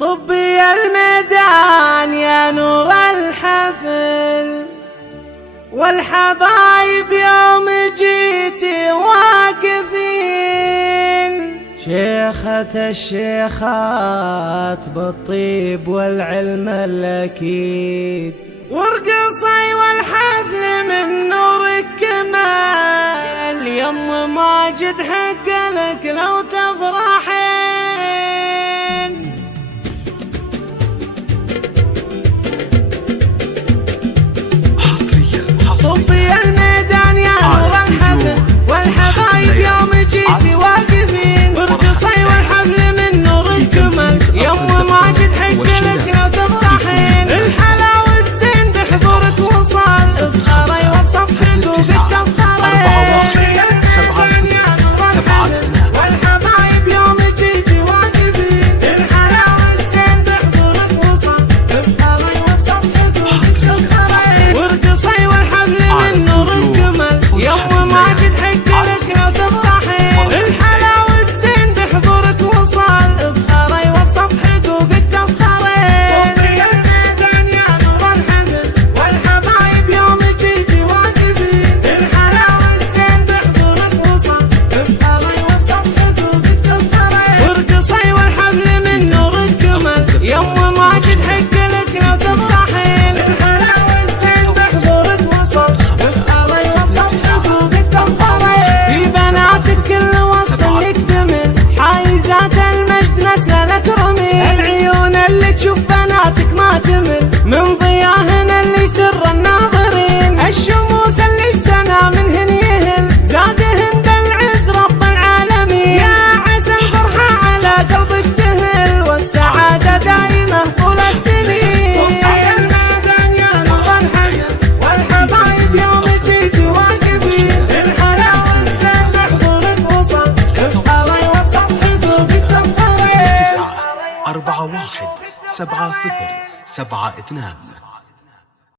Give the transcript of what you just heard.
طبي الميدان يا نور الحفل، والحبايب يوم جيتي واقفين. شيخة الشيخات بالطيب والعلم الأكيد، وارقصي والحفل من نورك كمال. يم ماجد حق لك لو تفرحين. طبي الميدان يا نور الحفل، والحبايب يوم جيتي واقفين. وارقصي والحفل من نورك كمال. يم ماجد حق لك لو تفرحين. الحلا والزين بحضورك وصال، افخري وبسط حقوقك تفخرين. والحبايب يوم جيتي واقفين. الحلا والزين بحضورك وصال، افخري وبسط حقوقك تفخرين. وارقصي والحفل من نورك كمال. يم ماجد حق لك لو تفرحين. الحلا والزين بحضورك وصال، افخري وبسط حقوقك تفخرين. طبي الميدان يا نور الحفل، والحبايب يوم جيتي واقفين. الحلا والزين بحضورك وصال، افخري وبسط حقوقك تفخرين. وارقصي والحفل من نورك كمال. يم ماجد حق لك لو تفرحين. الحلا والزين بحضورك وصال، افخري وبسط حقوقك تفخرين. في بناتك كل وصف يكتمل، حايزات المجد نسل الاكرمين. العيون اللي تشوف بناتك ما تمل، من ضياهن اللي يسر الناظرين. الشموس اللي السنا منهن يهل، زادهن بالعز رب العالمين. يا عسى الفرحة على قلبك تهل، والسعادة دايمة طول السنين. طبي الميدان يا نور الحفل، والحبايب يوم جيتي واقفين. الحلا والزين بحضورك وصل، افخري وبسط حقوقك تفخرين. 9 4 1 7 0 7 2